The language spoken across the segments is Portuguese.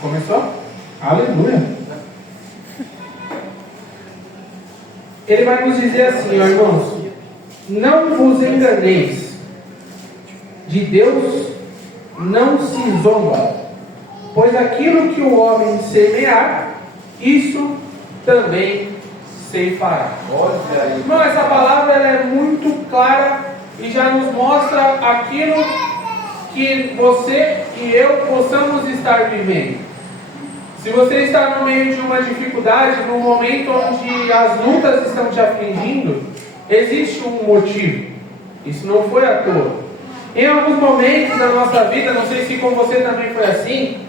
Começou? Aleluia. Ele vai nos dizer assim, ó, irmãos: não vos enganeis, de Deus não se zomba, pois aquilo que o homem semear, isso também ceifará. Irmão, essa palavra ela é muito clara e já nos mostra aquilo que você e eu possamos estar vivendo. Se você está no meio de uma dificuldade, num momento onde as lutas estão te afligindo, existe um motivo. Isso não foi à toa. Em alguns momentos da nossa vida, não sei se com você também foi assim,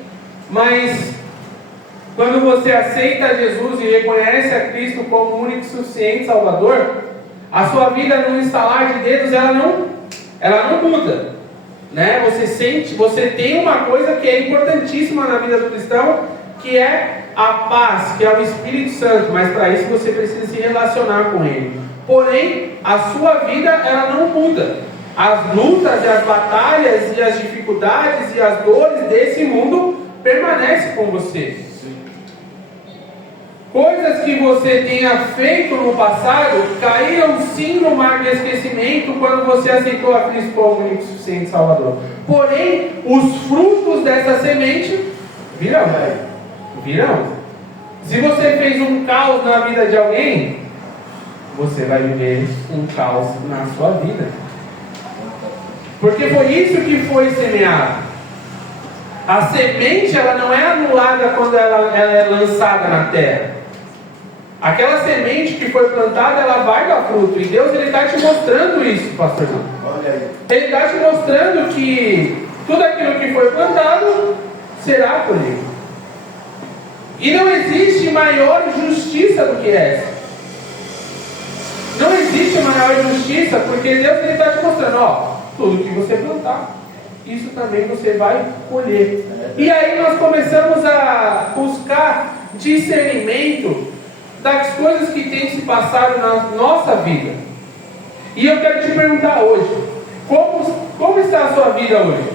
mas quando você aceita Jesus e reconhece a Cristo como o único e suficiente Salvador, a sua vida no instalar de dedos, ela não muda, né? Você tem uma coisa que é importantíssima na vida do cristão, que é a paz, que é o Espírito Santo, mas para isso você precisa se relacionar com Ele. Porém, a sua vida ela não muda. As lutas e as batalhas e as dificuldades e as dores desse mundo permanecem com você. Coisas que você tenha feito no passado caíram sim no mar de esquecimento quando você aceitou a Cristo como o único e suficiente Salvador. Porém, os frutos dessa semente virão. Se você fez um caos na vida de alguém, você vai viver um caos na sua vida. Porque foi isso que foi semeado. A semente ela não é anulada quando ela é lançada na terra. Aquela semente que foi plantada, ela vai dar fruto. E Deus está te mostrando isso, pastor João. Ele está te mostrando que tudo aquilo que foi plantado será colhido. E não existe maior justiça do que essa. Não existe maior justiça, porque Deus está te mostrando, tudo que você plantar, isso também você vai colher. E aí nós começamos a buscar discernimento das coisas que têm se passado na nossa vida. E eu quero te perguntar hoje, como está a sua vida hoje?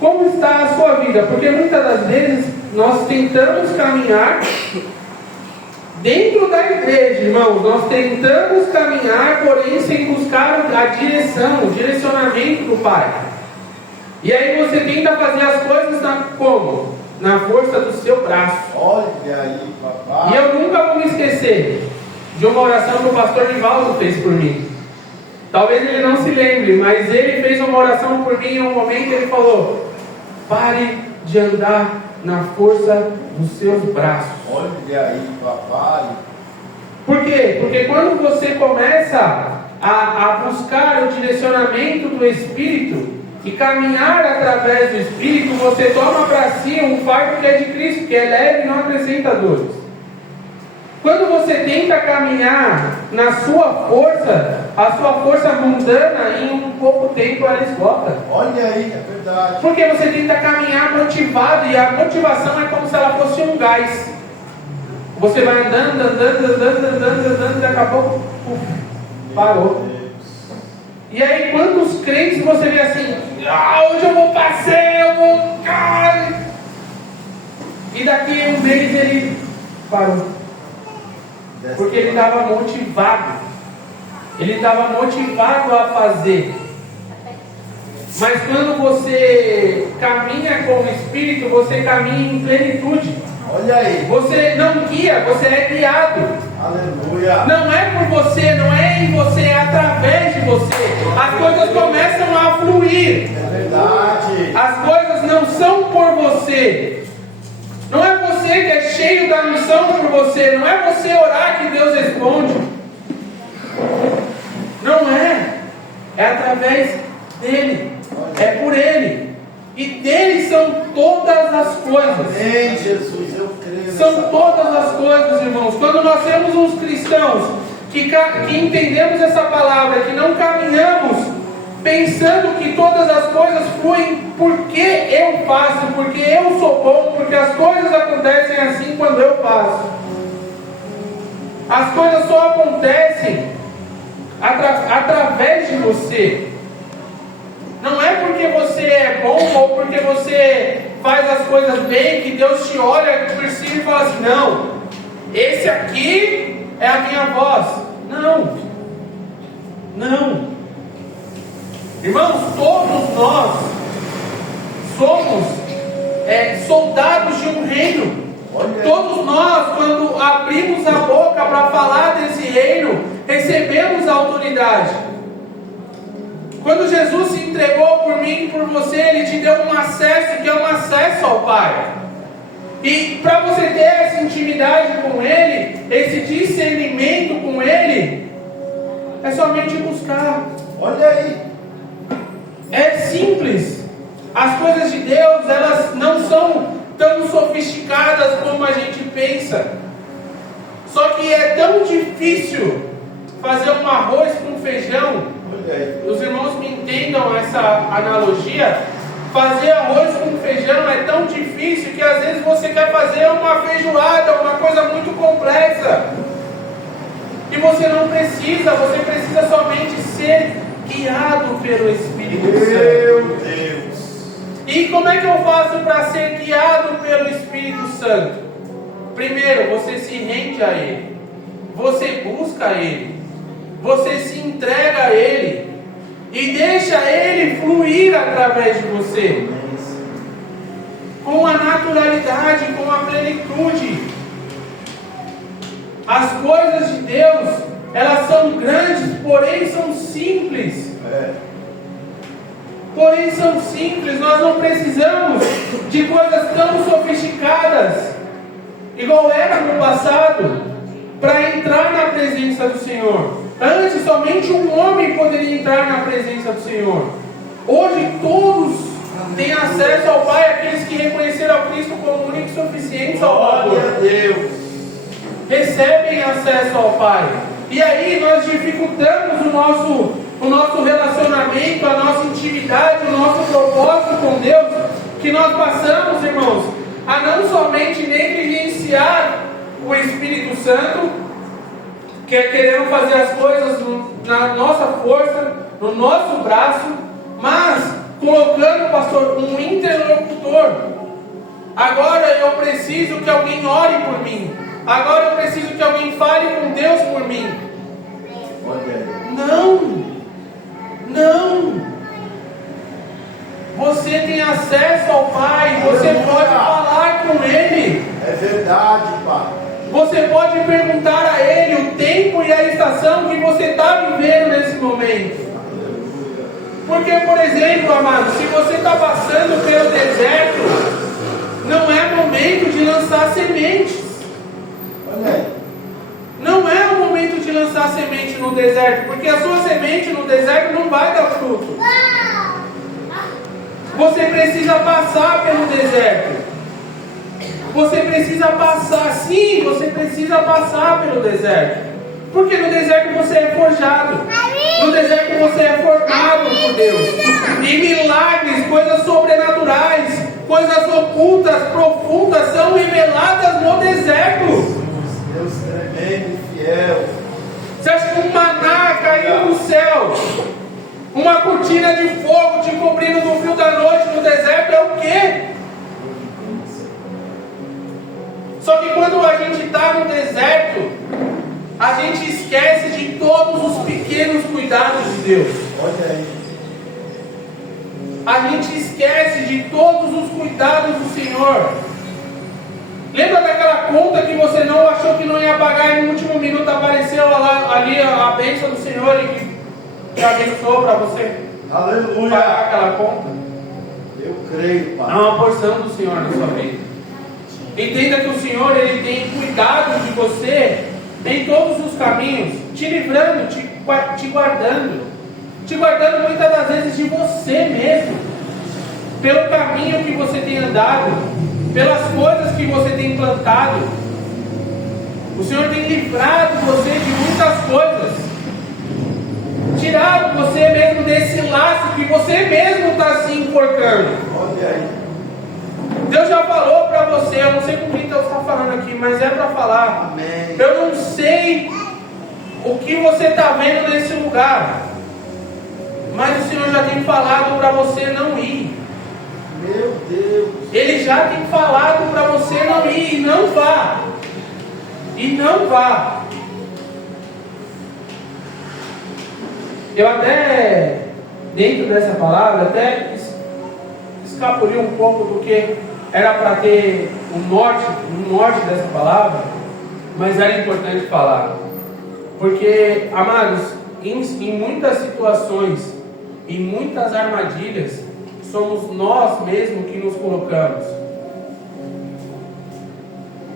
Como está a sua vida? Porque muitas das vezes nós tentamos caminhar dentro da igreja, irmãos. Nós tentamos caminhar, porém sem buscar a direção, o direcionamento do Pai. E aí você tenta fazer as coisas como? Na força do seu braço. Olha aí, papai. E eu nunca vou me esquecer de uma oração que o pastor Nivaldo fez por mim. Talvez ele não se lembre, mas ele fez uma oração por mim em um momento. Ele falou: pare de andar na força dos seus braços. Olha aí, papai. Por quê? Porque quando você começa a buscar o direcionamento do Espírito e caminhar através do Espírito, você toma para si um fardo que é de Cristo, que é leve e não acrescenta dores. Quando você tenta caminhar na sua força, a sua força mundana, em um pouco tempo ela esgota. Olha aí, é verdade. Porque você tenta caminhar motivado, e a motivação é como se ela fosse um gás. Você vai andando, daqui a pouco, parou. E aí quantos crentes você vê assim, hoje eu vou passear, eu vou... E daqui um mês ele parou. Porque ele estava motivado. Ele estava motivado a fazer. Mas quando você caminha com o Espírito, você caminha em plenitude. Olha aí. Você não guia, você é guiado. Aleluia. Não é por você, não é em você, é através de você. As coisas começam a fluir. É verdade. As coisas não são por você. Não é você que é cheio da missão por você. Não é você orar que Deus responde. Não é. É através dele. É por ele. E dele são todas as coisas. Amém, Jesus, eu creio. São todas as coisas, irmãos. Quando nós temos uns cristãos que entendemos essa palavra, que não caminhamos pensando que todas as coisas fluem porque eu faço, porque eu sou bom, porque as coisas acontecem assim quando eu faço. As coisas só acontecem através de você. Não é porque você é bom ou porque você faz as coisas bem, que Deus te olha por cima e fala assim: não, esse aqui é a minha voz. Não, não. Irmãos, todos nós somos soldados de um reino. Todos nós, quando abrimos a boca para falar desse reino, recebemos a autoridade. Quando Jesus se entregou por mim e por você, Ele te deu um acesso, que é um acesso ao Pai. E para você ter essa intimidade com Ele, esse discernimento com Ele, é somente buscar. Olha aí. É simples. As coisas de Deus, elas não são tão sofisticadas como a gente pensa. Só que é tão difícil fazer um arroz com feijão. Os irmãos me entendam essa analogia. Fazer arroz com feijão é tão difícil que às vezes você quer fazer uma feijoada, uma coisa muito complexa. E você não precisa, você precisa somente ser guiado pelo Espírito Santo. Meu Deus. E como é que eu faço para ser guiado pelo Espírito Santo? Primeiro, você se rende a Ele. Você busca Ele. Você se entrega a Ele. E deixa Ele fluir através de você. Com a naturalidade, com a plenitude. As coisas de Deus, elas são grandes, porém são simples. Porém são simples. Nós não precisamos de coisas tão sofisticadas, igual era no passado, para entrar na presença do Senhor. Antes somente um homem poderia entrar na presença do Senhor. Hoje todos têm acesso ao Pai, aqueles que reconheceram a Cristo como único e suficiente Salvador. Glória a Deus. Recebem acesso ao Pai. E aí nós dificultamos o nosso relacionamento, a nossa intimidade, o nosso propósito com Deus, que nós passamos, irmãos, a não somente negligenciar o Espírito Santo, que é querendo fazer as coisas na nossa força, no nosso braço, mas colocando, pastor, um interlocutor. Agora eu preciso que alguém ore por mim. Agora eu preciso que alguém fale com Deus por mim. Não. Você tem acesso ao Pai. Você pode falar com Ele. É verdade, Pai. Você pode perguntar a Ele o tempo e a estação que você está vivendo nesse momento. Porque, por exemplo, amado, se você está passando pelo deserto, não é momento de lançar sementes. Não é o momento de lançar semente no deserto, porque a sua semente no deserto não vai dar fruto. Você precisa passar pelo deserto. Você precisa passar, sim, você precisa passar pelo deserto. Porque no deserto você é forjado. No deserto você é formado por Deus. E milagres, coisas sobrenaturais, coisas ocultas, profundas, são reveladas no deserto. Deus tremendo e fiel. Você acha que um maná caiu do céu, uma cortina de fogo te cobrindo no fio da noite no deserto, é o quê? Só que quando a gente está no deserto, a gente esquece de todos os pequenos cuidados de Deus. Olha aí. A gente esquece de todos os cuidados do Senhor. Lembra daquela conta que você não achou que não ia pagar e no último minuto apareceu ali a bênção do Senhor e que abençoou para você Aleluia. pagar aquela conta? Eu creio, Pai. É uma porção do Senhor na sua vida. Entenda que o Senhor, Ele tem cuidado de você em todos os caminhos, te livrando, te guardando muitas das vezes de você mesmo, pelo caminho que você tem andado, pelas coisas que você tem plantado. O Senhor tem livrado você de muitas coisas, tirado você mesmo desse laço que você mesmo está se enforcando. Olha aí. Deus já falou para você, eu não sei com quem Deus está falando aqui, mas é para falar. Amém. Eu não sei o que você está vendo nesse lugar, mas o Senhor já tem falado para você não ir. Meu Deus. Ele já tem falado para você não ir, e não vá. E não vá. Eu até, dentro dessa palavra, até escapuli um pouco do que era para ter um norte dessa palavra, mas era importante falar. Porque, amados, em muitas situações, em muitas armadilhas, somos nós mesmos que nos colocamos.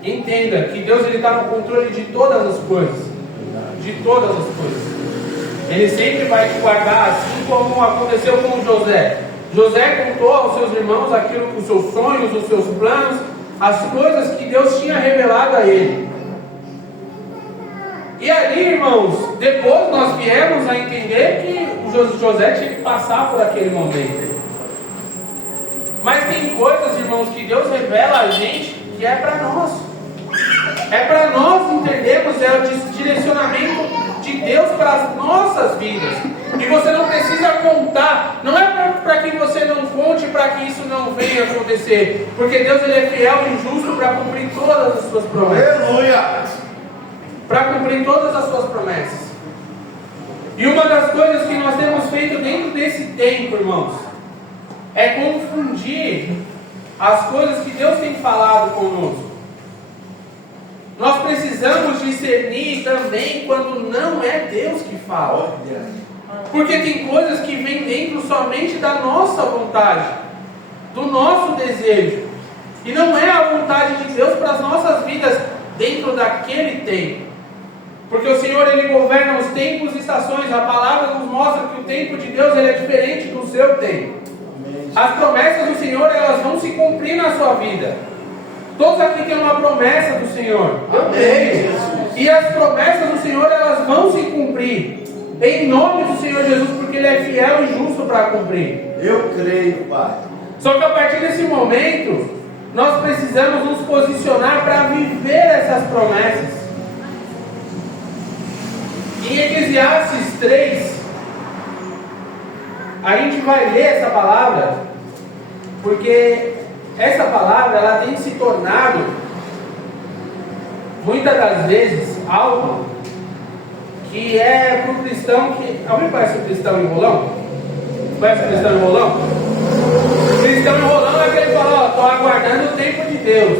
Entenda que Deus está no controle de todas as coisas. De todas as coisas. Ele sempre vai te guardar, assim como aconteceu com José. José contou aos seus irmãos aquilo que os seus sonhos, os seus planos, as coisas que Deus tinha revelado a ele. E ali, irmãos, depois nós viemos a entender que o José tinha que passar por aquele momento. Mas tem coisas, irmãos, que Deus revela a gente que é para nós. É para nós entendermos o direcionamento de Deus para as nossas vidas. E você não precisa contar. Não é para que você não conte, para que isso não venha acontecer. Porque Deus ele é fiel e justo para cumprir todas as suas promessas. Aleluia! Para cumprir todas as suas promessas. E uma das coisas que nós temos feito dentro desse tempo, irmãos, é confundir as coisas que Deus tem falado conosco. Nós precisamos discernir também quando não é Deus que fala. Porque tem coisas que vêm dentro somente da nossa vontade, do nosso desejo. E não é a vontade de Deus para as nossas vidas dentro daquele tempo. Porque o Senhor ele governa os tempos e estações. A palavra nos mostra que o tempo de Deus ele é diferente do seu tempo. As promessas do Senhor elas vão se cumprir na sua vida. Todos aqui têm uma promessa do Senhor. Amém. E as promessas do Senhor elas vão se cumprir. Em nome do Senhor Jesus, porque Ele é fiel e justo para cumprir. Eu creio, Pai. Só que a partir desse momento, nós precisamos nos posicionar para viver essas promessas. Em Eclesiastes 3, a gente vai ler essa palavra, porque essa palavra ela tem se tornado, muitas das vezes, algo que é para o cristão que... Alguém conhece o cristão enrolão? Conhece o cristão enrolão? O cristão enrolão é aquele que fala, estou aguardando o tempo de Deus.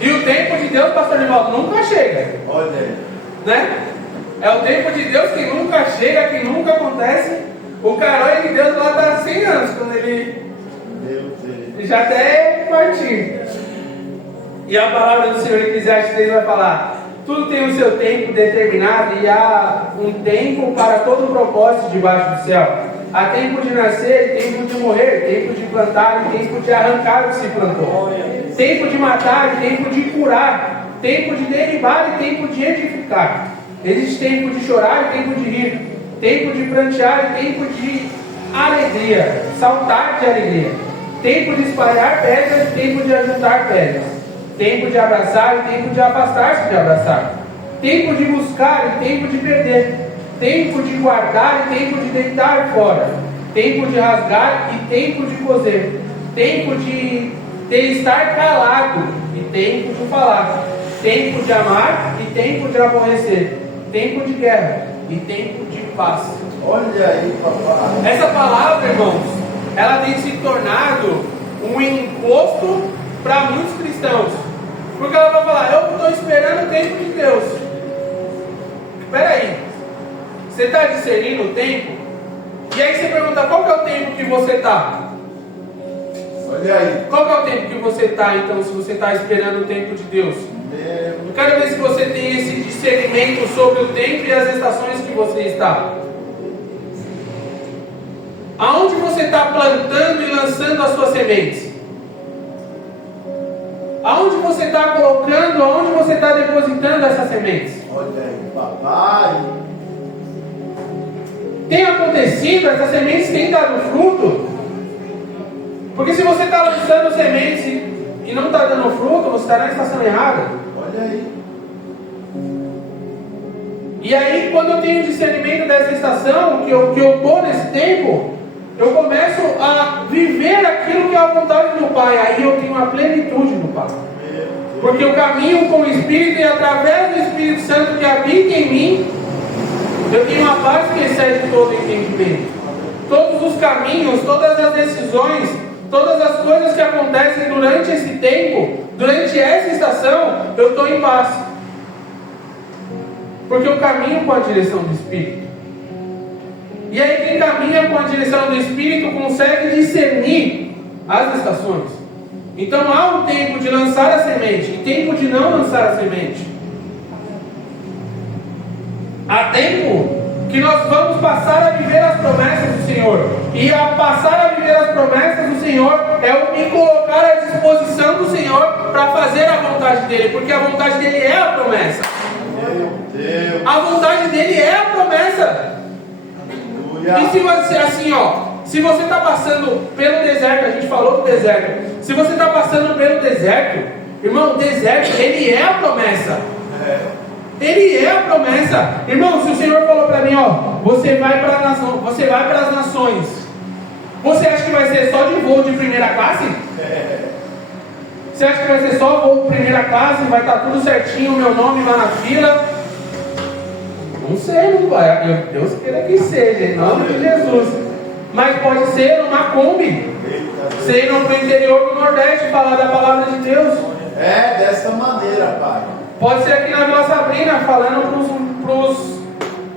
E o tempo de Deus, pastor Nivaldo, nunca chega. Olha aí. Né? É o tempo de Deus que nunca chega, que nunca acontece. O carói de Deus lá está há 100 anos, quando ele já até partiu. E a palavra do Senhor em Eclesiastes 3 vai falar: tudo tem o seu tempo determinado e há um tempo para todo propósito debaixo do céu. Há tempo de nascer, tempo de morrer, tempo de plantar e tempo de arrancar o que se plantou. Tempo de matar e tempo de curar. Tempo de derribar e tempo de edificar. Existe tempo de chorar e tempo de rir. Tempo de prantear e tempo de alegria. Saltar de alegria. Tempo de espalhar pedras e tempo de ajuntar pedras. Tempo de abraçar e tempo de afastar-se de abraçar. Tempo de buscar e tempo de perder. Tempo de guardar e tempo de deitar fora. Tempo de rasgar e tempo de coser. Tempo de estar calado e tempo de falar. Tempo de amar e tempo de aborrecer. Tempo de guerra e tempo de paz. Olha aí, papai. Essa palavra, irmãos, ela tem se tornado um encosto para muitos cristãos. Porque ela vai falar: eu estou esperando o tempo de Deus. Espera aí, você está discernindo o tempo? E aí você pergunta: qual que é o tempo que você está? Olha aí. Qual que é o tempo que você está, então, se você está esperando o tempo de Deus? Eu quero ver se você tem esse discernimento sobre o tempo e as estações que você está. Aonde você está plantando e lançando as suas sementes? Aonde você está colocando, aonde você está depositando essas sementes? Olha aí, papai. Tem acontecido, essas sementes têm dado fruto? Porque se você está lançando sementes e não está dando fruto, você está na estação errada. Olha aí. E aí, quando eu tenho discernimento dessa estação, que eu estou nesse tempo, Eu começo a viver aquilo que é a vontade do Pai. Aí eu tenho a plenitude do Pai. Porque eu caminho com o Espírito e através do Espírito Santo que habita em mim, eu tenho uma paz que excede todo entendimento. Todos os caminhos, todas as decisões, todas as coisas que acontecem durante esse tempo, durante essa estação, eu estou em paz. Porque eu caminho com a direção do Espírito. E aí quem caminha com a direção do Espírito consegue discernir as estações. Então há um tempo de lançar a semente e tempo de não lançar a semente. Há tempo que nós vamos passar a viver as promessas do Senhor. E a passar a viver as promessas do Senhor é o me colocar à disposição do Senhor para fazer a vontade dEle. Porque a vontade dEle é a promessa. Meu Deus. A vontade dEle é a promessa. E se você, assim, se você está passando pelo deserto, a gente falou do deserto. Se você está passando pelo deserto, irmão, o deserto, ele é a promessa. Ele é a promessa. Irmão, se o Senhor falou para mim, você vai para as nações. Você acha que vai ser só de voo de primeira classe? Você acha que vai ser só voo de primeira classe? Vai estar tudo certinho, o meu nome lá na fila? Não sei, não vai. Deus queira que seja, em nome de Jesus. Mas pode ser uma Kombi. Você ir para o interior do Nordeste falar da palavra de Deus. É dessa maneira, Pai. Pode ser aqui na Vila Sabrina, falando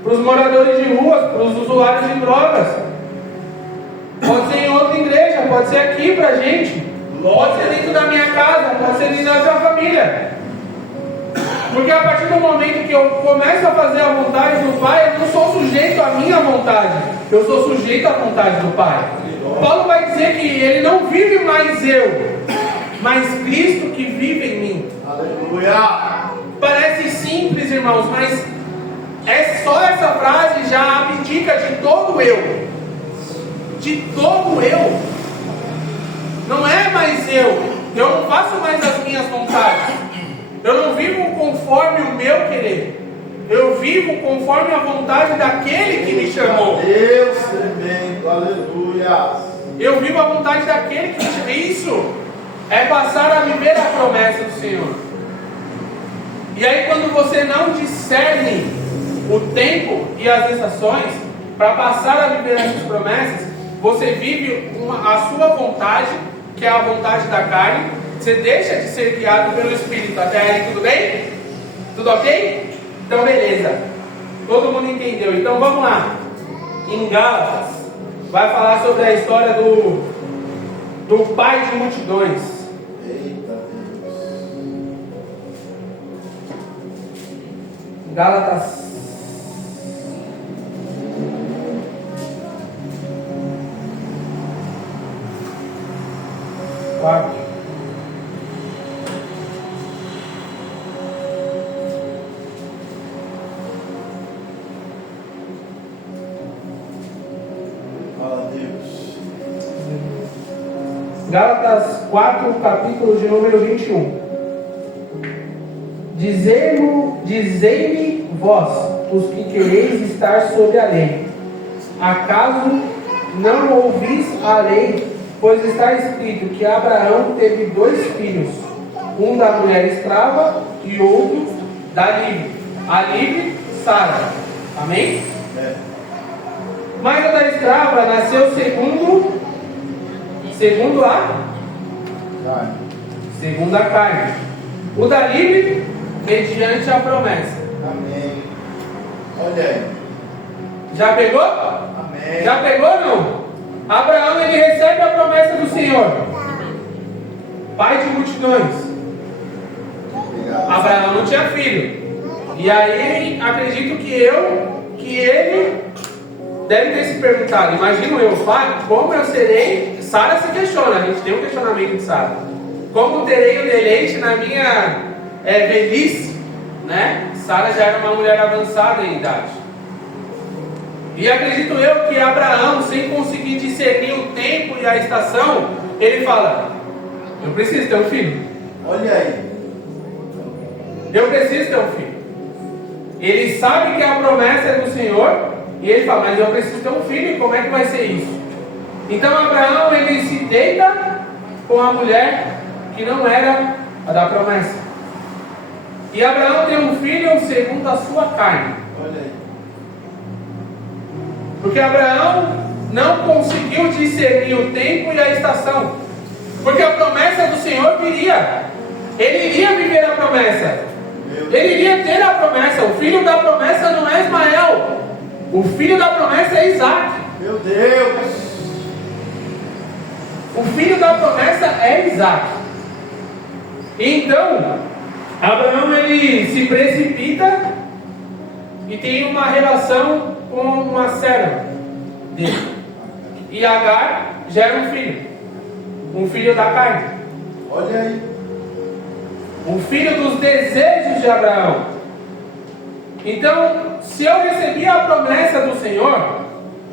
para os moradores de ruas, para os usuários de drogas. Pode ser em outra igreja, pode ser aqui para a gente. Pode ser dentro da minha casa, pode ser dentro da sua família. Porque a partir do momento que eu começo a fazer a vontade do Pai, eu não sou sujeito à minha vontade, eu sou sujeito à vontade do Pai. Paulo vai dizer que ele não vive mais eu, mas Cristo que vive em mim. Aleluia! Parece simples, irmãos, mas só essa frase já abdica de todo eu. De todo eu. Não é mais eu não faço mais as minhas vontades. Eu não vivo conforme o meu querer. Eu vivo conforme a vontade daquele que me chamou. Deus tremendo, aleluia. Eu vivo a vontade daquele que me chamou. Isso é passar a viver a promessa do Senhor. E aí quando você não discerne o tempo e as estações para passar a viver essas promessas, você vive a sua vontade, que é a vontade da carne. Você deixa de ser guiado pelo Espírito. Até aí tudo bem? Tudo ok? Então beleza. Todo mundo entendeu. Então vamos lá. Em Gálatas vai falar sobre a história do pai de multidões. Eita Deus. Gálatas 4. Gálatas 4, capítulo de número 21. Dizei-me vós, os que quereis estar sob a lei, acaso não ouvis a lei? Pois está escrito que Abraão teve 2 filhos, um da mulher escrava e outro da livre. A livre, Sara. Amém? Mas a da escrava nasceu segundo a carne. O da livre, mediante a promessa. Amém. Olha aí. Já pegou? Amém. Já pegou, não? Abraão, ele recebe a promessa do Senhor. Pai de multidões. Abraão não tinha filho. E aí, acredito que ele deve ter se perguntado, imagino eu, como eu serei? Sara se questiona, a gente tem um questionamento de Sara. Como terei o deleite na minha velhice? Né? Sara já era uma mulher avançada em idade. E acredito eu que Abraão, sem conseguir discernir o tempo e a estação, ele fala: eu preciso ter um filho. Olha aí. Eu preciso ter um filho. Ele sabe que a promessa é do Senhor, e ele fala: mas eu preciso ter um filho, e como é que vai ser isso? Então Abraão, ele se deita com a mulher que não era a da promessa. E Abraão tem um filho segundo a sua carne. Olha aí. Porque Abraão não conseguiu discernir o tempo e a estação. Porque a promessa do Senhor viria. Ele iria viver a promessa. Ele iria ter a promessa. O filho da promessa não é Ismael. O filho da promessa é Isaac. Meu Deus. O filho da promessa é Isaac. Então, Abraão, ele se precipita e tem uma relação com uma serva dele. E Agar gera um filho da carne. Olha aí. Um filho dos desejos de Abraão. Então, se eu recebi a promessa do Senhor,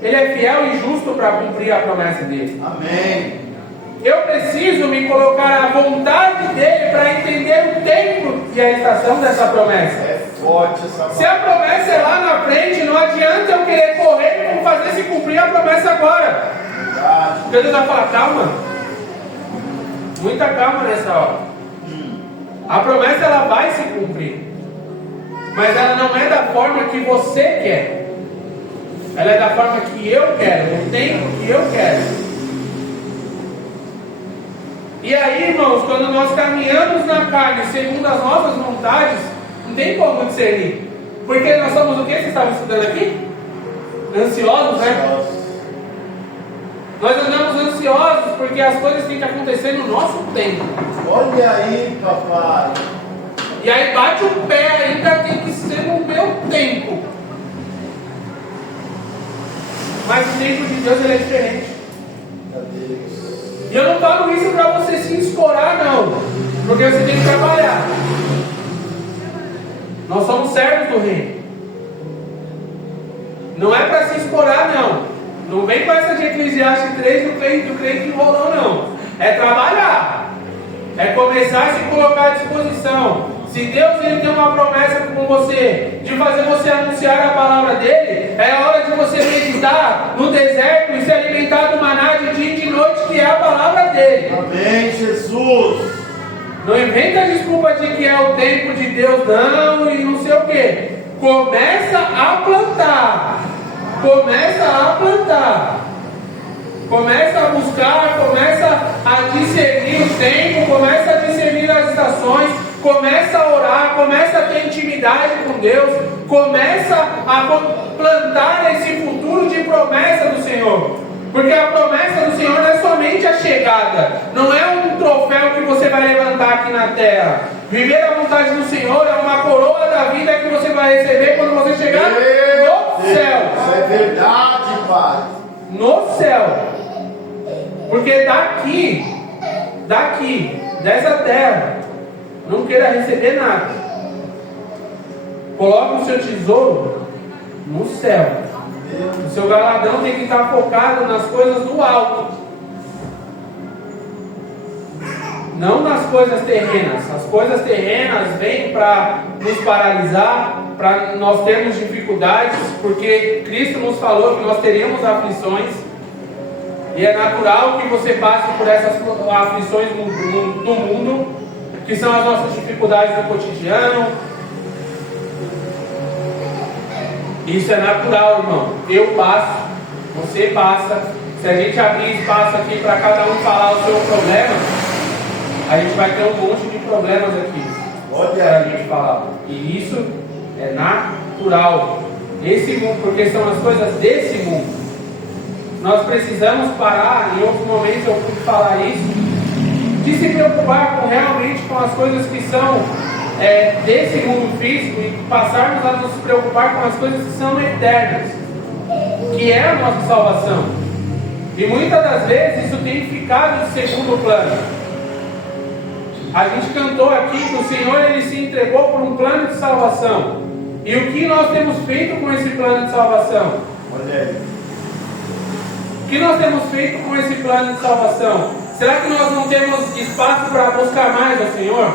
Ele é fiel e justo para cumprir a promessa dele. Amém. Eu preciso me colocar à vontade dele para entender o tempo e a estação dessa promessa. É forte essa Se a promessa é lá na frente, não adianta eu querer correr e fazer se cumprir a promessa agora. verdade. Porque Deus vai falar, calma. Muita calma nessa hora. A promessa ela vai se cumprir. Mas ela não é da forma que você quer. Ela é da forma que eu quero, no tempo que eu quero. E aí, irmãos, quando nós caminhamos na carne segundo as nossas vontades, não tem como discernir. Porque nós somos o que vocês estavam estudando aqui? Ansiosos, né? Nós andamos ansiosos porque as coisas têm que acontecer no nosso tempo. Olha aí, papai. E aí bate o pé ainda, tem que ser no meu tempo. Mas o tempo de Deus ele é diferente. Meu Deus. E eu não falo isso para você se escorar, não. Porque você tem que trabalhar. Nós somos servos do reino. Não é para se escorar, não. Não vem com essa de Eclesiastes 3 do crente enrolão, não. É trabalhar. É começar a se colocar à disposição. Se Deus ele tem uma promessa com você de fazer você anunciar a palavra dele, é a hora de você meditar no deserto e se alimentar do maná de dia e de noite, que é a palavra dele. Amém, Jesus. Não inventa a desculpa de que é o tempo de Deus, não, e não sei o que. Começa a plantar. Começa a plantar. Começa a buscar, começa a discernir o tempo, começa a discernir as estações, começa a orar, começa a ter intimidade com Deus, começa a plantar esse futuro de promessa do Senhor. Porque a promessa do Senhor não é somente a chegada, não é um troféu que você vai levantar aqui na terra. Viver a vontade do Senhor é uma coroa da vida que você vai receber quando você chegar no céu. Isso é verdade, Pai. No céu. Porque daqui, dessa terra, não queira receber nada. Coloque o seu tesouro no céu. O seu galardão tem que estar focado nas coisas do alto, não nas coisas terrenas. As coisas terrenas vêm para nos paralisar, para nós termos dificuldades, porque Cristo nos falou que nós teríamos aflições. E é natural que você passe por essas aflições do mundo, que são as nossas dificuldades do cotidiano. Isso é natural, irmão. Eu passo, você passa. Se a gente abrir espaço aqui para cada um falar o seu problema, a gente vai ter um monte de problemas aqui para a gente falar. E isso é natural. Esse mundo, porque são as coisas desse mundo. Nós precisamos parar, em outros momentos eu pude falar isso, de se preocupar realmente com as coisas que são desse mundo físico e passarmos a nos preocupar com as coisas que são eternas, que é a nossa salvação. E muitas das vezes isso tem ficado em segundo plano. A gente cantou aqui que o Senhor ele se entregou por um plano de salvação. E o que nós temos feito com esse plano de salvação? Olha aí. O que nós temos feito com esse plano de salvação? Será que nós não temos espaço para buscar mais ao Senhor?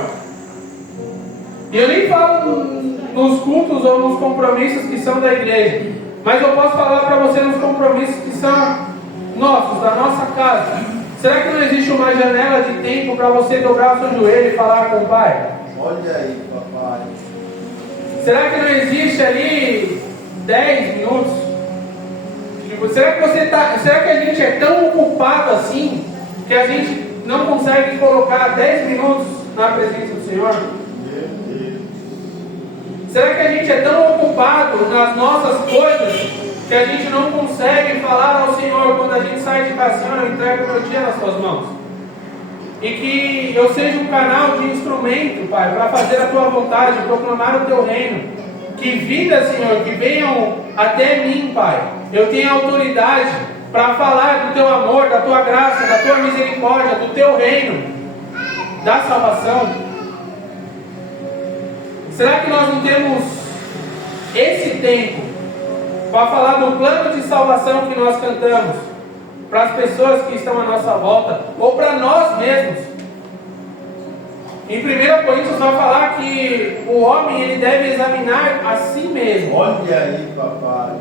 E eu nem falo nos cultos ou nos compromissos que são da igreja, mas eu posso falar para você nos compromissos que são nossos, da nossa casa, será que não existe uma janela de tempo para você dobrar o seu joelho e falar com o Pai? Olha aí, papai. Será que não existe ali 10 minutos? Será que a gente é tão ocupado assim que a gente não consegue colocar 10 minutos na presença do Senhor? Meu Deus. Será que a gente é tão ocupado nas nossas coisas que a gente não consegue falar ao Senhor quando a gente sai de casa? Senhor, eu entrego o meu dia nas suas mãos. E que eu seja um canal de instrumento, Pai, para fazer a tua vontade, proclamar o teu reino. Que vidas, Senhor, que venham até mim, Pai. Eu tenho autoridade para falar do teu amor, da tua graça, da tua misericórdia, do teu reino, da salvação. Será que nós não temos esse tempo para falar do plano de salvação que nós cantamos para as pessoas que estão à nossa volta ou para nós mesmos? Em 1 Coríntios vai falar que o homem ele deve examinar a si mesmo. Olha aí, papai.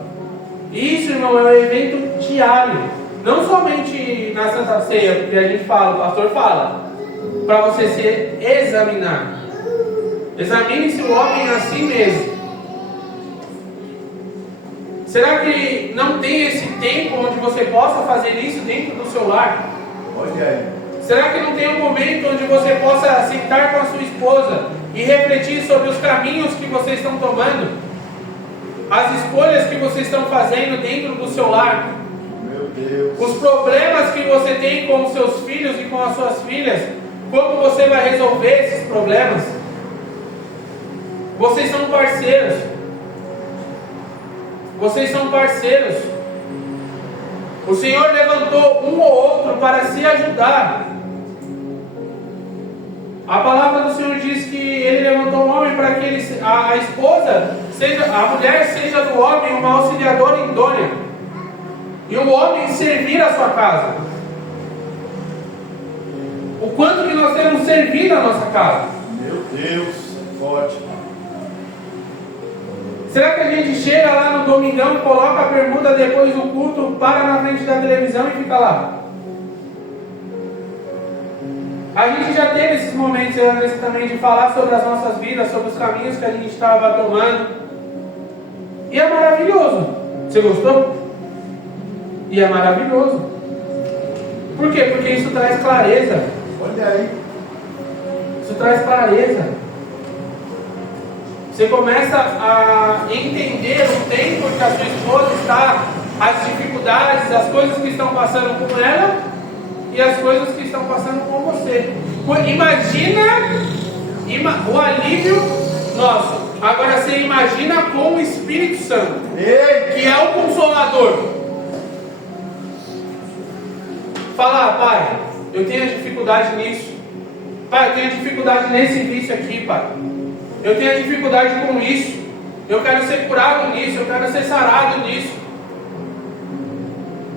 Isso, irmão, é um evento diário. Não somente na Santa Ceia, que a gente fala, o pastor fala, para você se examinar. Examine-se o homem a si mesmo. Será que não tem esse tempo onde você possa fazer isso dentro do seu lar? Olha aí. Será que não tem um momento onde você possa sentar com a sua esposa e refletir sobre os caminhos que vocês estão tomando? As escolhas que vocês estão fazendo dentro do seu lar? Meu Deus. Os problemas que você tem com os seus filhos e com as suas filhas? Como você vai resolver esses problemas? Vocês são parceiros. Vocês são parceiros. O Senhor levantou um ou outro para se ajudar. A palavra do Senhor diz que Ele levantou um homem para que a esposa, a mulher seja do homem uma auxiliadora idônea. E o homem servir a sua casa. O quanto que nós temos servido a nossa casa? Meu Deus, forte. Será que a gente chega lá no domingão, coloca a bermuda depois do culto, para na frente da televisão e fica lá? A gente já teve esses momentos também de falar sobre as nossas vidas, sobre os caminhos que a gente estava tomando. E é maravilhoso. Você gostou? E é maravilhoso. Por quê? Porque isso traz clareza. Olha aí. Isso traz clareza. Você começa a entender o tempo que a sua esposa está, as dificuldades, as coisas que estão passando com ela e as coisas que estão passando com você. Imagina o alívio nosso. Agora você imagina com o Espírito Santo, que é o Consolador. Fala, Pai, eu tenho dificuldade nisso. Pai, eu tenho dificuldade nesse vício aqui, Pai. Eu tenho dificuldade com isso. Eu quero ser curado nisso. Eu quero ser sarado nisso.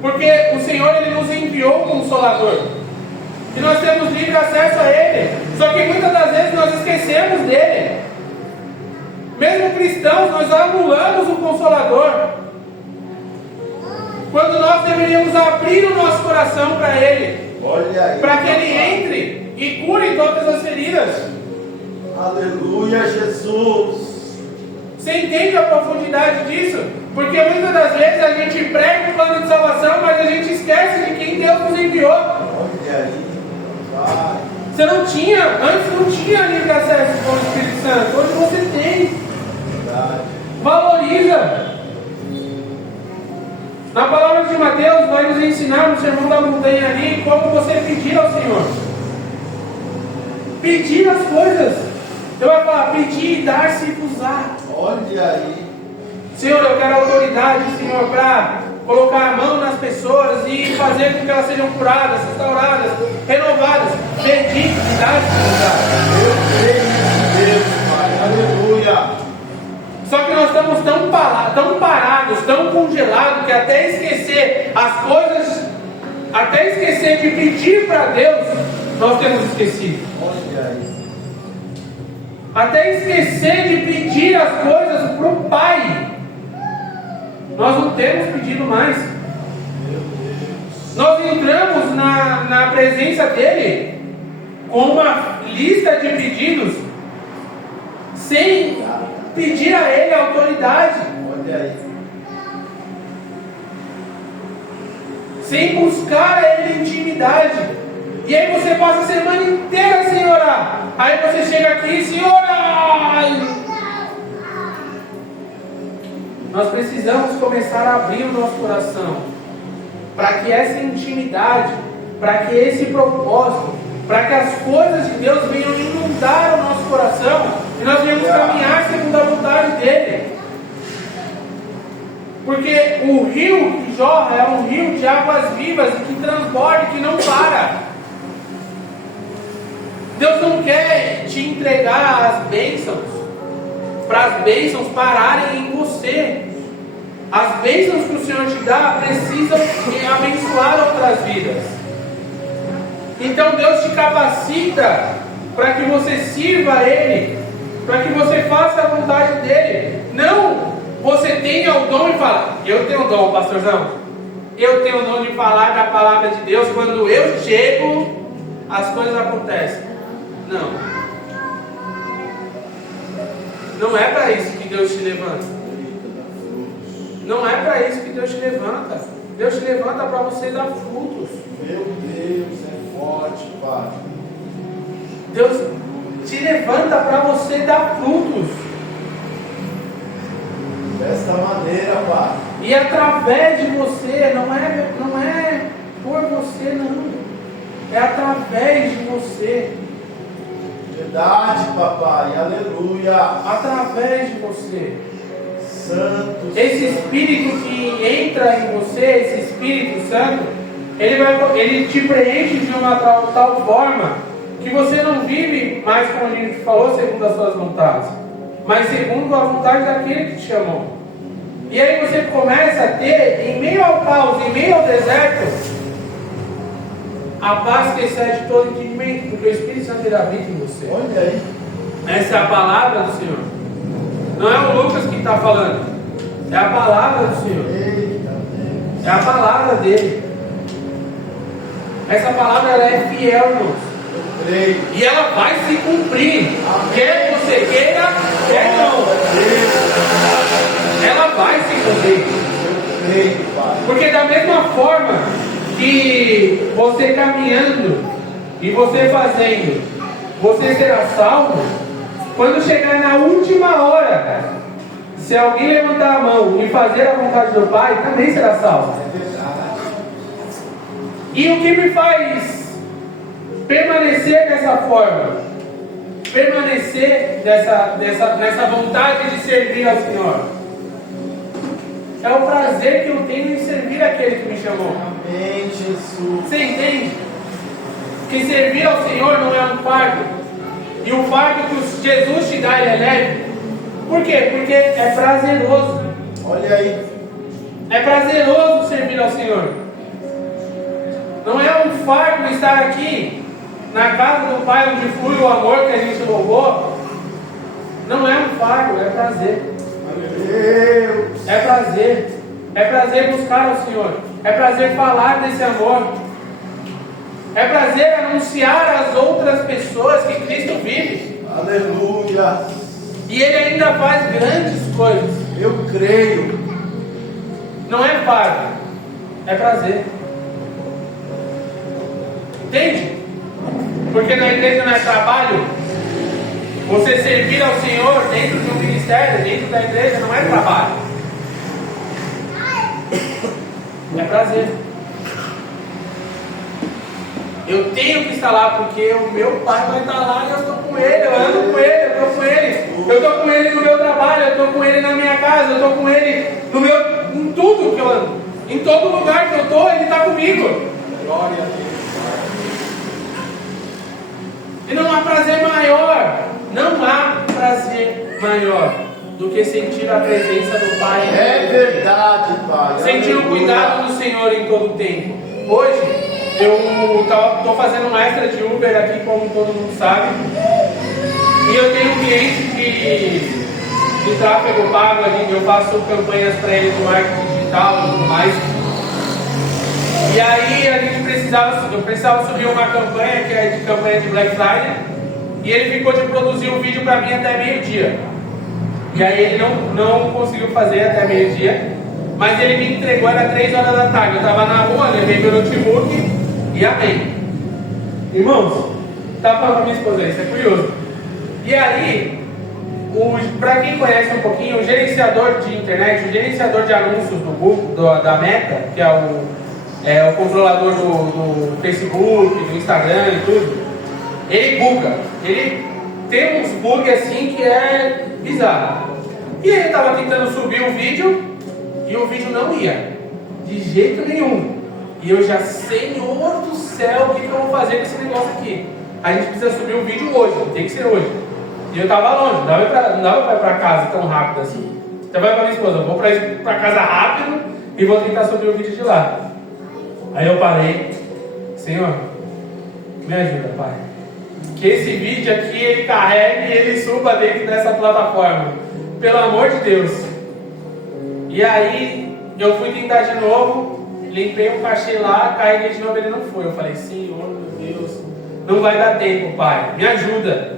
Porque o Senhor Ele nos enviou o Consolador. E nós temos livre acesso a Ele. Só que muitas das vezes nós esquecemos dele. Mesmo cristãos, nós anulamos o Consolador. Quando nós deveríamos abrir o nosso coração para Ele. Para que Ele entre e cure todas as feridas. Aleluia, Jesus. Você entende a profundidade disso? Porque muitas das vezes a gente prega o plano de salvação, mas a gente esquece de quem Deus nos enviou. Olha aí, vai. Você não tinha, antes não tinha livre acesso com o Espírito Santo. Hoje você tem. Verdade. Valoriza. Na palavra de Mateus vai nos ensinar no Sermão da Montanha ali como você pedir ao Senhor. Pedir as coisas. Você vai falar, pedir e dar-se-vos-á. Olha aí. Senhor, eu quero autoridade, Senhor, para colocar a mão nas pessoas e fazer com que elas sejam curadas, restauradas, renovadas. Pedir e dar-se-vos-á. Eu creio em Deus, Pai. Aleluia. Só que nós estamos tão parados, tão congelados, que até esquecer as coisas, até esquecer de pedir para Deus, nós temos esquecido. Olha aí. Até esquecer de pedir as coisas para o Pai. Nós não temos pedido mais. Meu Deus. Nós entramos na presença dele com uma lista de pedidos, sem pedir a ele autoridade. Olha aí. Sem buscar a ele intimidade. E aí você passa a semana inteira sem orar. Aí você chega aqui e se ora. Nós precisamos começar a abrir o nosso coração para que essa intimidade, para que esse propósito, para que as coisas de Deus venham inundar o nosso coração e nós venhamos caminhar segundo a vontade dele. Porque o rio que jorra é um rio de águas vivas e que transborda e que não para. Deus não quer te entregar as bênçãos para as bênçãos pararem em você. As bênçãos que o Senhor te dá precisam abençoar outras vidas. Então Deus te capacita para que você sirva a Ele, para que você faça a vontade dEle. Não você tenha o dom e fala, eu tenho o dom, pastorzão, eu tenho o dom de falar da palavra de Deus, quando eu chego, as coisas acontecem. Não. Não é para isso que Deus te levanta. Não é para isso que Deus te levanta. Deus te levanta para você dar frutos. Meu Deus, é forte, Pai. Deus te levanta para você dar frutos. Desta maneira, Pai. E através de você, não é por você, não. É através de você. Verdade, papai. Aleluia. Através de você. Santo. Esse Espírito que entra em você, esse Espírito Santo, ele te preenche de uma tal forma que você não vive mais, como a gente falou, segundo as suas vontades, mas segundo a vontade daquele que te chamou. E aí você começa a ter, em meio ao caos, em meio ao deserto, a paz que excede todo entendimento, porque o Espírito Santo ele habita em você. Olha aí. Essa é a palavra do Senhor. Não é o Lucas que está falando, é a palavra do Senhor. Eita Deus. É a palavra dele. Essa palavra ela é fiel, irmãos. Eu creio. E ela vai se cumprir. Amém. Quer você queira, quer não. Ela vai se cumprir. Eu creio, Pai. Porque da mesma forma que você caminhando e você fazendo, você será salvo. Quando chegar na última hora, se alguém levantar a mão e fazer a vontade do Pai, também será salvo. É verdade. E o que me faz permanecer dessa forma, permanecer nessa vontade de servir ao Senhor, é o prazer que eu tenho em servir aquele que me chamou. Amém, Jesus. Você entende? Que servir ao Senhor não é um fardo. E o fardo que Jesus te dá, ele é leve. Por quê? Porque é prazeroso. Olha aí. É prazeroso servir ao Senhor. Não é um fardo estar aqui na casa do Pai onde flui o amor que a gente louvou. Não é um fardo, é prazer. Meu Deus. É prazer. É prazer buscar ao Senhor. É prazer falar desse amor. É prazer anunciar às outras pessoas que Cristo vive. Aleluia. E Ele ainda faz grandes coisas. Eu creio. Não é fardo, é prazer. Entende? Porque na igreja não é trabalho. Você servir ao Senhor dentro de um ministério, dentro da igreja, não é trabalho. É prazer. Eu tenho que estar lá porque o meu pai vai estar lá e eu estou com ele, eu ando com ele, eu estou com ele. Eu estou com ele no meu trabalho, eu estou com ele na minha casa, eu estou com ele em tudo que eu ando. Em todo lugar que eu estou, ele está comigo. Glória a Deus. E não há prazer maior, não há prazer maior do que sentir a presença do Pai. É verdade, Pai. Sentir o cuidado do Senhor em todo o tempo. Hoje, eu estou fazendo um extra de Uber aqui, como todo mundo sabe. E eu tenho um cliente de tráfego pago ali, eu faço campanhas para ele de marketing digital e tudo mais. E aí eu precisava subir uma campanha, que é de campanha de Black Friday, e ele ficou de produzir o vídeo para mim até meio-dia. E aí ele não conseguiu fazer até meio-dia, mas ele me entregou, era 3 horas da tarde. Eu estava na rua, levei meu notebook e amém. Irmãos, tá falando com minha esposa, isso é curioso. E aí, para quem conhece um pouquinho, o gerenciador de internet, o gerenciador de anúncios do Google, da Meta, que é o controlador do Facebook, do Instagram e tudo, ele buga. Ele tem uns bugs assim que é bizarro. E ele estava tentando subir o vídeo e o vídeo não ia, de jeito nenhum. E eu já, Senhor do céu, o que eu vou fazer com esse negócio aqui? A gente precisa subir o vídeo hoje, tem que ser hoje. E eu estava longe, não dava para ir para casa tão rápido assim. Então eu falei para minha esposa, eu vou para casa rápido e vou tentar subir o vídeo de lá. Aí eu parei, Senhor, me ajuda, Pai. Que esse vídeo aqui ele carregue e ele suba dentro dessa plataforma. Pelo amor de Deus. E aí eu fui tentar de novo, limpei o cachê lá, carreguei de novo, ele não foi. Eu falei, Senhor, meu Deus, não vai dar tempo, Pai, me ajuda.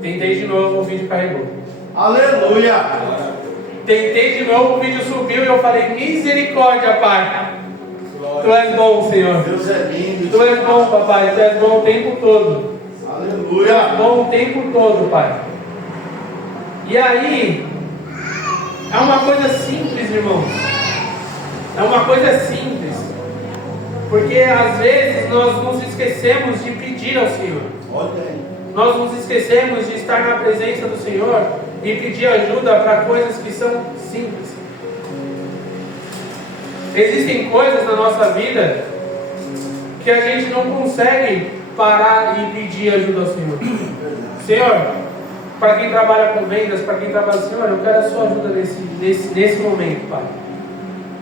Tentei de novo, o vídeo carregou. Aleluia! Tentei de novo, o vídeo subiu e eu falei, misericórdia, Pai. Tu és bom, Senhor. Deus é lindo. Tu és bom, Papai, tu és bom o tempo todo. Aleluia! Tu és bom o tempo todo, Pai. E aí, é uma coisa simples, irmãos. É uma coisa simples. Porque às vezes nós nos esquecemos de pedir ao Senhor. Olha aí. Nós nos esquecemos de estar na presença do Senhor e pedir ajuda para coisas que são simples. Existem coisas na nossa vida que a gente não consegue parar e pedir ajuda ao Senhor. Senhor, para quem trabalha com vendas, para quem trabalha, Senhor, eu quero a sua ajuda nesse momento, Pai.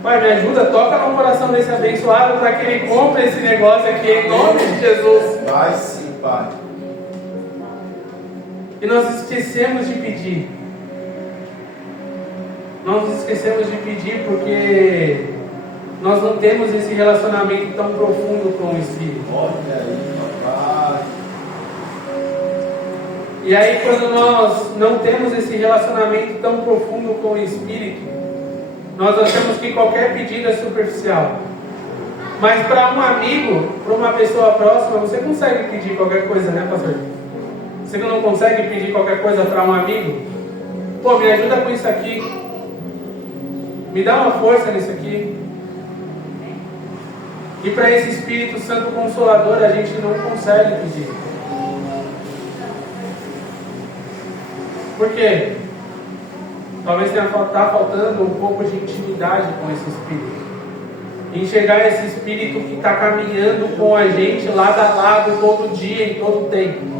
Pai, me ajuda, toca no coração desse abençoado para que ele compre esse negócio aqui em nome de Jesus. Vai sim, Pai. E nós esquecemos de pedir. Nós nos esquecemos de pedir porque nós não temos esse relacionamento tão profundo com o Espírito. Olha aí, papai. E aí, quando nós não temos esse relacionamento tão profundo com o Espírito, nós achamos que qualquer pedido é superficial. Mas para um amigo, para uma pessoa próxima, você consegue pedir qualquer coisa, né, pastor? Você não consegue pedir qualquer coisa para um amigo? Pô, me ajuda com isso aqui. Me dá uma força nisso aqui. E para esse Espírito Santo Consolador a gente não consegue pedir. Por quê? Talvez tenha faltando um pouco de intimidade com esse Espírito. Enxergar esse Espírito que está caminhando com a gente lado a lado todo dia, em todo tempo.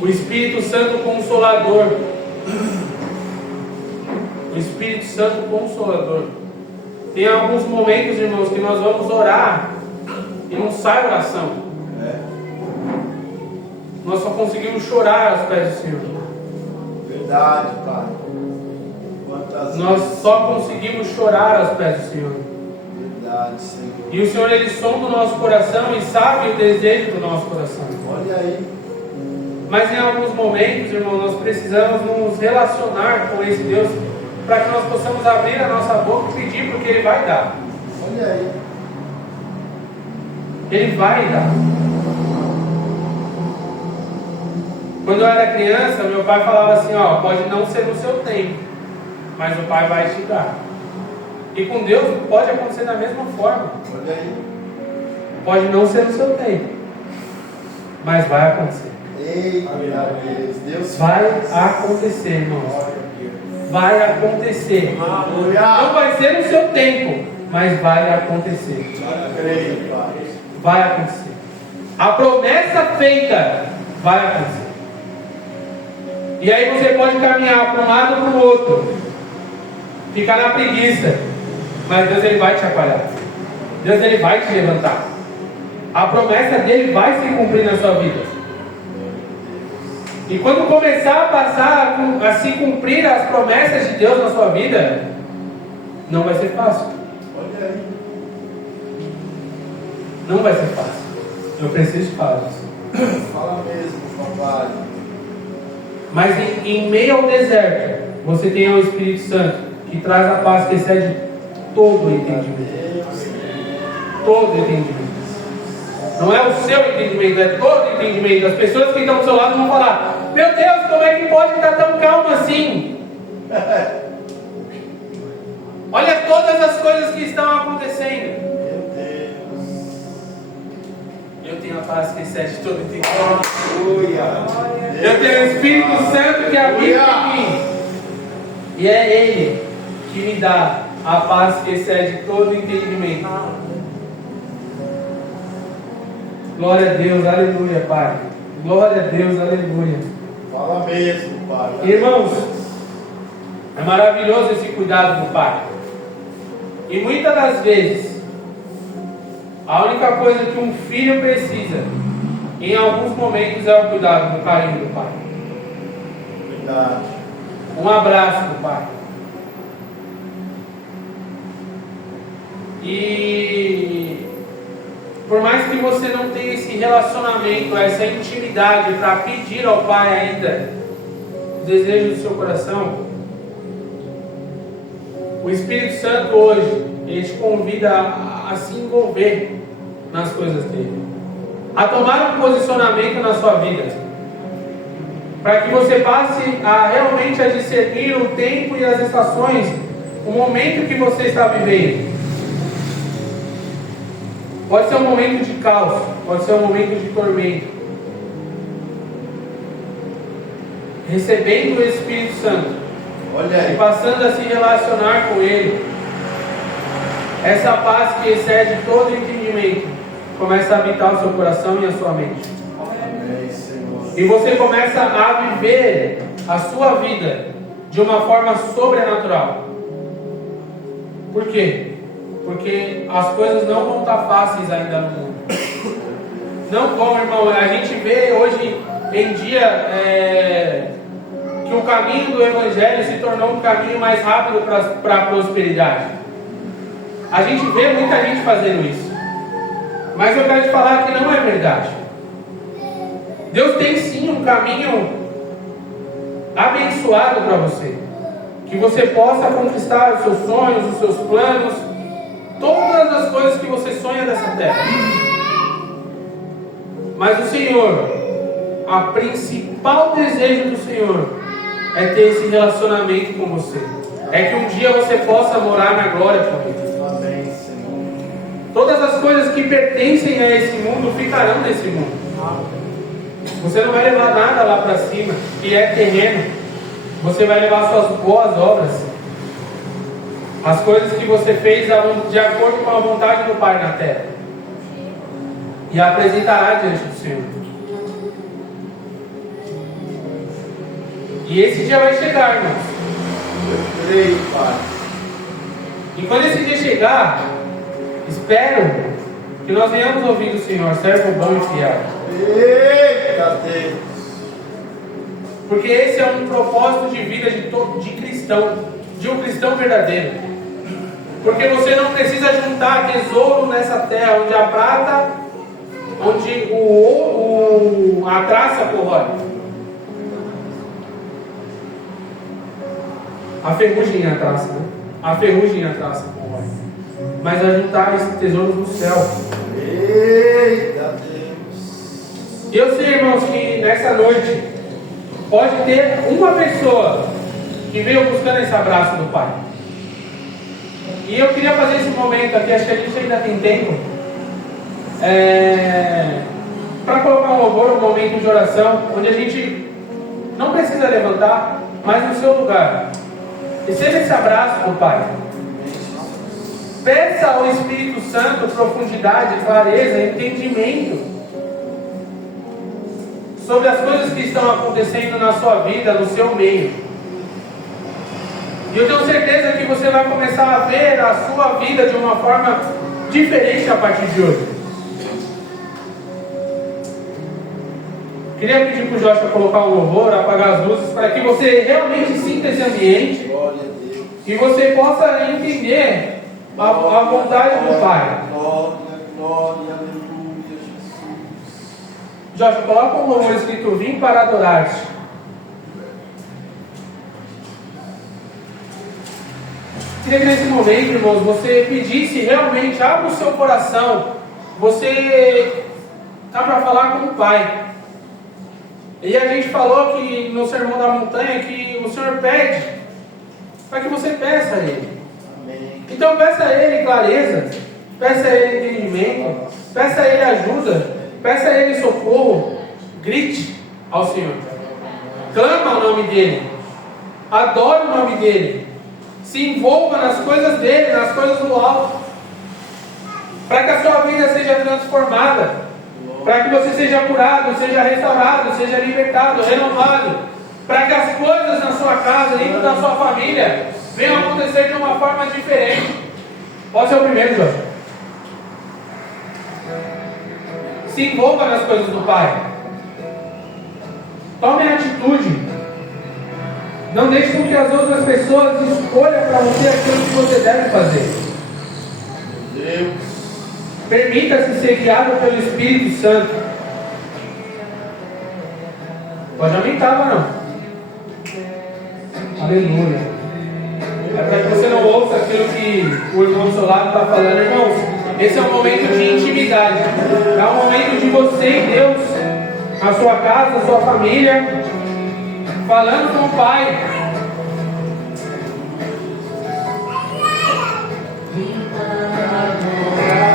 O Espírito Santo Consolador. O Espírito Santo Consolador. Tem alguns momentos, irmãos, que nós vamos orar e não sai oração. Nós só conseguimos chorar aos pés do Senhor. Verdade, Pai. Quantas Nós só conseguimos chorar aos pés do Senhor. verdade, Senhor. E o Senhor, Ele sonda o nosso coração e sabe o desejo do nosso coração. Olha aí. Mas em alguns momentos, irmão, nós precisamos nos relacionar com esse Deus para que nós possamos abrir a nossa boca e pedir, porque Ele vai dar. Olha aí. Ele vai dar. Quando eu era criança, meu pai falava assim, ó, pode não ser no seu tempo, mas o Pai vai te dar. E com Deus pode acontecer da mesma forma. Olha aí. Pode não ser no seu tempo, mas vai acontecer. Eita, Deus. Deus Vai acontecer, irmãos. Vai acontecer. Aleluia. Não vai ser no seu tempo, mas vai acontecer. Creio, Pai. Vai acontecer. A promessa feita vai acontecer. E aí você pode caminhar para um lado ou para o outro, ficar na preguiça, mas Deus, Ele vai te apoiar. Deus, Ele vai te levantar. A promessa dele vai se cumprir na sua vida. E quando começar a passar a se cumprir as promessas de Deus na sua vida, não vai ser fácil. Olha aí. Não vai ser fácil. Eu preciso falar disso. Fala mesmo, papai. Mas em meio ao deserto, você tem o Espírito Santo, que traz a paz que excede todo o entendimento. Todo o entendimento. Não é o seu entendimento, é todo o entendimento. As pessoas que estão do seu lado vão falar: meu Deus, como é que pode estar tão calmo assim? Olha todas as coisas que estão acontecendo. Meu Deus. Eu tenho a paz que excede todo entendimento. Aleluia. Eu tenho o Espírito Santo que habita em mim. E é Ele que me dá a paz que excede todo entendimento. Glória a Deus, aleluia, Pai. Glória a Deus, aleluia. Fala mesmo, Pai. Irmãos, é maravilhoso esse cuidado do Pai. E muitas das vezes, a única coisa que um filho precisa, em alguns momentos, é o cuidado, do carinho do Pai. Verdade. Um abraço do Pai. E por mais que você não tenha esse relacionamento, essa intimidade para pedir ao Pai ainda o desejo do seu coração, o Espírito Santo hoje, ele te convida a se envolver nas coisas dele, a tomar um posicionamento na sua vida, para que você passe a realmente a discernir o tempo e as estações, o momento que você está vivendo. Pode ser um momento de caos, pode ser um momento de tormento. Recebendo o Espírito Santo, Olha e aí. passando a se relacionar com Ele, essa paz que excede todo entendimento começa a habitar o seu coração e a sua mente. Amém, Senhor. E você começa a viver a sua vida de uma forma sobrenatural. Por quê? Porque as coisas não vão estar fáceis ainda no mundo. Não como, irmão, a gente vê hoje em dia que o caminho do Evangelho se tornou um caminho mais rápido para a prosperidade. A gente vê muita gente fazendo isso. Mas eu quero te falar que não é verdade. Deus tem sim um caminho abençoado para você. Que você possa conquistar os seus sonhos, os seus planos, todas as coisas que você sonha dessa terra. Mas o Senhor, a principal desejo do Senhor é ter esse relacionamento com você. É que um dia você possa morar na glória com Ele. Amém, Senhor. Todas as coisas que pertencem a esse mundo ficarão nesse mundo. Você não vai levar nada lá para cima, que é terreno. Você vai levar suas boas obras, as coisas que você fez de acordo com a vontade do Pai na terra, e apresentará diante do Senhor. E esse dia vai chegar, irmãos. Eu creio, Pai. E quando esse dia chegar, espero que nós venhamos ouvir do Senhor, servo bom e fiel. Eita Deus. Porque esse é um propósito de vida de cristão, de um cristão verdadeiro. Porque você não precisa juntar tesouro nessa terra, onde a prata, onde a traça corrói. A ferrugem a traça, né? A ferrugem a traça corrói. Mas a juntar esse tesouro no céu. Eita Deus. E eu sei, irmãos, que nessa noite pode ter uma pessoa que veio buscando esse abraço do Pai. E eu queria fazer esse momento aqui, acho que a gente ainda tem tempo, para colocar um louvor, um momento de oração, onde a gente não precisa levantar, mas no seu lugar. Receba esse abraço do Pai. Peça ao Espírito Santo profundidade, clareza, entendimento sobre as coisas que estão acontecendo na sua vida, no seu meio. E eu tenho certeza que você vai começar a ver a sua vida de uma forma diferente a partir de hoje. Queria pedir para o Joshua colocar um louvor, apagar as luzes, para que você realmente sinta esse ambiente Glória a Deus. e você possa entender a vontade do Pai. Glória, glória, aleluia. Joshua, coloca um louvor escrito: vim para adorar-te. Queria que nesse momento, irmãos, você pedisse realmente, abra o seu coração. Você está para falar com o Pai. E a gente falou que no Sermão da Montanha que o Senhor pede para que você peça a Ele. Amém. Então peça a Ele clareza, peça a Ele entendimento, peça a Ele ajuda, peça a Ele socorro. Grite ao Senhor, clama o nome dEle, adore o nome dEle, se envolva nas coisas dEle, nas coisas do alto, para que a sua vida seja transformada, para que você seja curado, seja restaurado, seja libertado, renovado, para que as coisas na sua casa, dentro da sua família, venham acontecer de uma forma diferente. Pode ser o primeiro, Jorge. Se envolva nas coisas do Pai. Tome a atitude. Não deixe com que as outras pessoas escolham para você aquilo que você deve fazer. Deus. Permita-se ser guiado pelo Espírito Santo. Pode aumentar ou não? Aleluia. É para que você não ouça aquilo que o irmão do seu lado está falando, irmãos. Esse é um momento de intimidade. É um momento de você e Deus, a sua casa, a sua família, falando com o Pai.